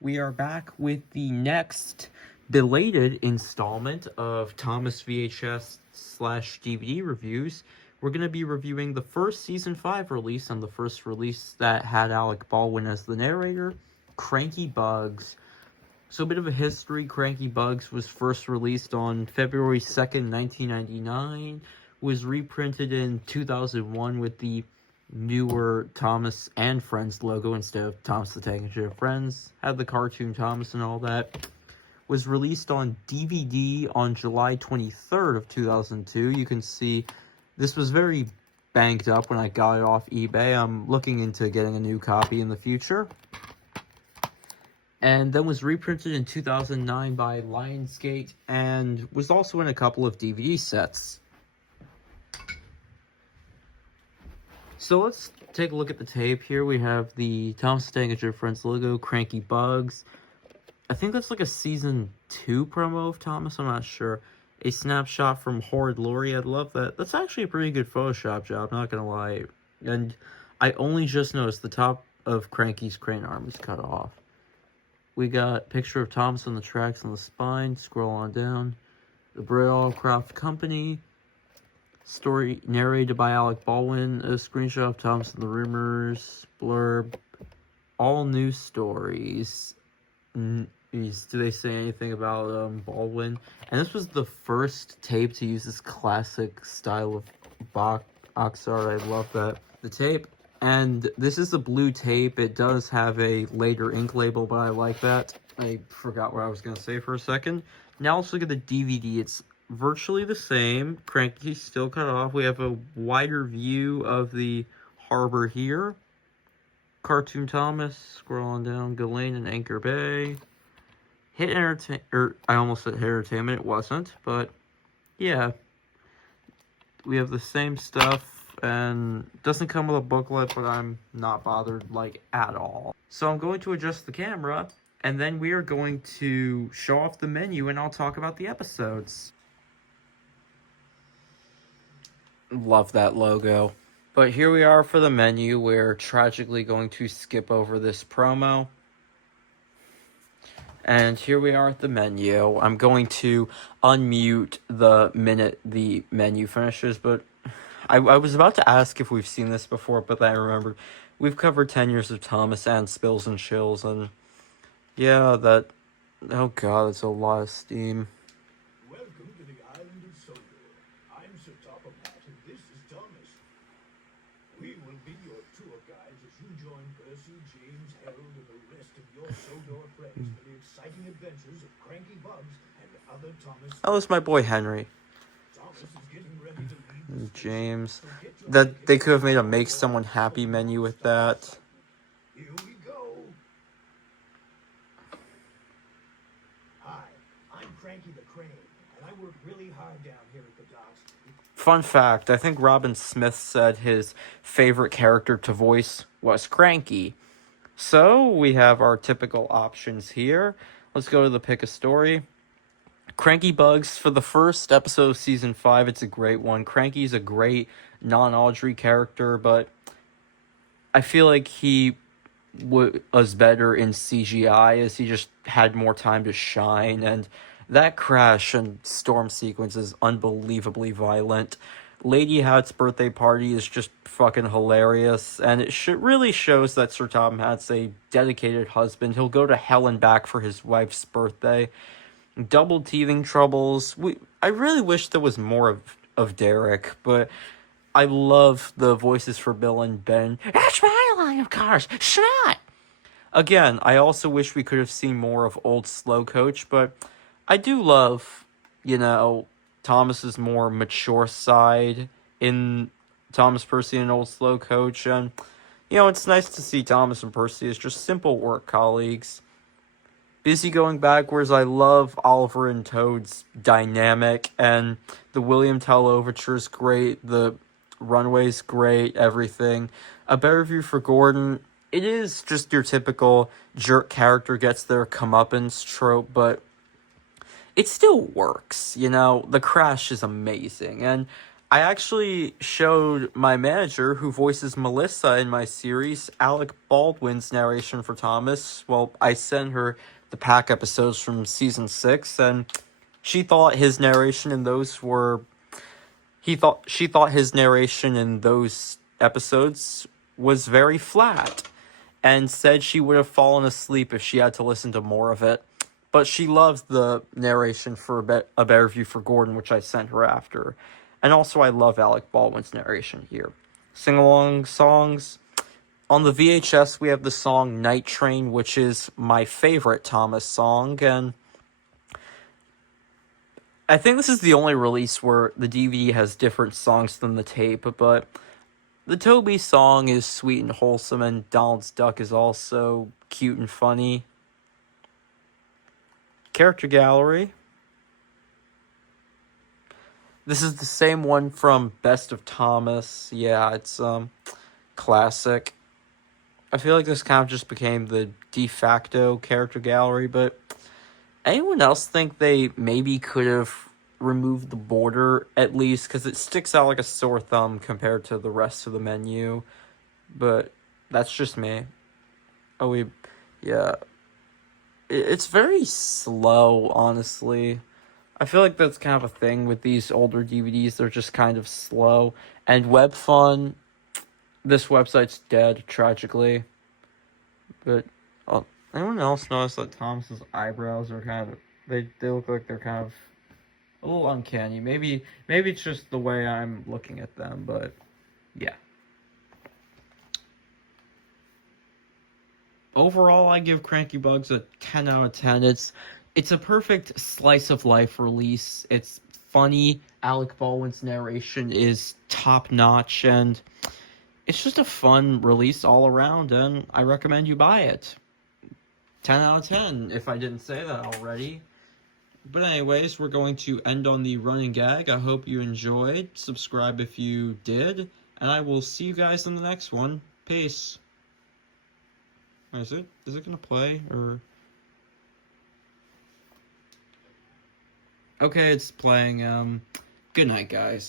We are back with the next belated installment of Thomas VHS / DVD reviews. We're going to be reviewing the first Season 5 release, and the first release that had Alec Baldwin as the narrator, Cranky Bugs. So a bit of a history. Cranky Bugs was first released on February 2nd, 1999, was reprinted in 2001 with the newer Thomas and Friends logo instead of Thomas the Tank Engine Friends. Had the cartoon Thomas and all that. Was released on DVD on July 23rd of 2002. You can see this was very banged up when I got it off eBay. I'm looking into getting a new copy in the future. And then was reprinted in 2009 by Lionsgate and was also in a couple of DVD sets. So let's take a look at the tape here. We have the Thomas the Tank Engine Friends logo, Cranky Bugs. I think that's like a Season 2 promo of Thomas, I'm not sure. A snapshot from Horrid Lori, I'd love that. That's actually a pretty good Photoshop job, not gonna lie. And I only just noticed the top of Cranky's crane arm is cut off. We got a picture of Thomas on the tracks on the spine, scroll on down. The Brittlcraft Company. Story narrated by Alec Baldwin. A screenshot of Thomas and the Rumors. Blurb. All new stories. Do they say anything about Baldwin? And this was the first tape to use this classic style of box art. I love that. The tape. And this is a blue tape. It does have a later ink label, but I like that. I forgot what I was going to say for a second. Now let's look at the DVD. It's virtually the same. Cranky's still cut off. We have a wider view of the harbor here. Cartoon Thomas, scrolling down, Ghislaine and Anchor Bay. Hit Entertainment, I almost said Hit Entertainment, it wasn't, but yeah. We have the same stuff, and it doesn't come with a booklet, but I'm not bothered, like, at all. So I'm going to adjust the camera, and then we are going to show off the menu, and I'll talk about the episodes. Love that logo. But here we are for the menu. We're tragically going to skip over this promo. And here we are at the menu. I'm going to unmute the minute the menu finishes, but I was about to ask if we've seen this before, but then I remembered we've covered 10 years of Thomas and Spills and Chills, and yeah, that, oh god, that's a lot of steam. Welcome to the island of Sodor. I'm Sir Topomat, and this is Thomas. We will be your tour guides as you join Percy, James, Harold, and the rest of your Sodor friends for the exciting adventures of Cranky Bugs and other Thomas. Oh, it's my boy Henry. Thomas is getting ready to leave James. That they could have made a make someone happy menu with that. Here we go. Hi, I'm Cranky the Crane, and I work really hard down here at the docks. Fun fact, I think Robin Smith said his favorite character to voice was Cranky. So, we have our typical options here. Let's go to the pick a story. Cranky Bugs, for the first episode of Season 5, it's a great one. Cranky's a great non-Audrey character, but I feel like he was better in CGI as he just had more time to shine, and that crash and storm sequence is unbelievably violent. Lady Hat's birthday party is just fucking hilarious, and it really shows that Sir Tom Hat's a dedicated husband. He'll go to hell and back for his wife's birthday. Double teething troubles. I really wish there was more of Derek, but I love the voices for Bill and Ben. That's my line of cars. Snot! Again, I also wish we could have seen more of Old Slow Coach, but I do love, Thomas's more mature side in Thomas Percy and Old Slow Coach, and, it's nice to see Thomas and Percy as just simple work colleagues. Busy going backwards, I love Oliver and Toad's dynamic, and the William Tell Overture's great, the Runway's great, everything. A better view for Gordon, it is just your typical jerk character gets their comeuppance trope, but it still works, The crash is amazing, and I actually showed my manager, who voices Melissa in my series, Alec Baldwin's narration for Thomas. Well, I sent her the pack episodes from season 6, and she thought his narration in those were she thought his narration in those episodes was very flat, and said she would have fallen asleep if she had to listen to more of it. But she loves the narration for a Better View for Gordon, which I sent her after. And also, I love Alec Baldwin's narration here. Sing along songs. On the VHS, we have the song Night Train, which is my favorite Thomas song, and I think this is the only release where the DVD has different songs than the tape, but the Toby song is sweet and wholesome, and Donald's Duck is also cute and funny. Character gallery. This is the same one from Best of Thomas. Yeah, it's classic. I feel like this kind of just became the de facto character gallery, but anyone else think they maybe could have removed the border at least, because it sticks out like a sore thumb compared to the rest of the menu? But that's just me. Yeah. It's very slow, honestly. I feel like that's kind of a thing with these older DVDs. They're just kind of slow. And WebFun, this website's dead, tragically. But anyone else notice that Thomas's eyebrows are kind of... They look like they're kind of a little uncanny. Maybe it's just the way I'm looking at them, but yeah. Overall, I give Cranky Bugs a 10 out of 10. It's a perfect slice of life release. It's funny. Alec Baldwin's narration is top notch, and it's just a fun release all around, and I recommend you buy it. 10 out of 10, if I didn't say that already. But anyways, we're going to end on the running gag. I hope you enjoyed. Subscribe if you did, and I will see you guys in the next one. Peace. Is it gonna play, or... Okay, it's playing. Good night, guys.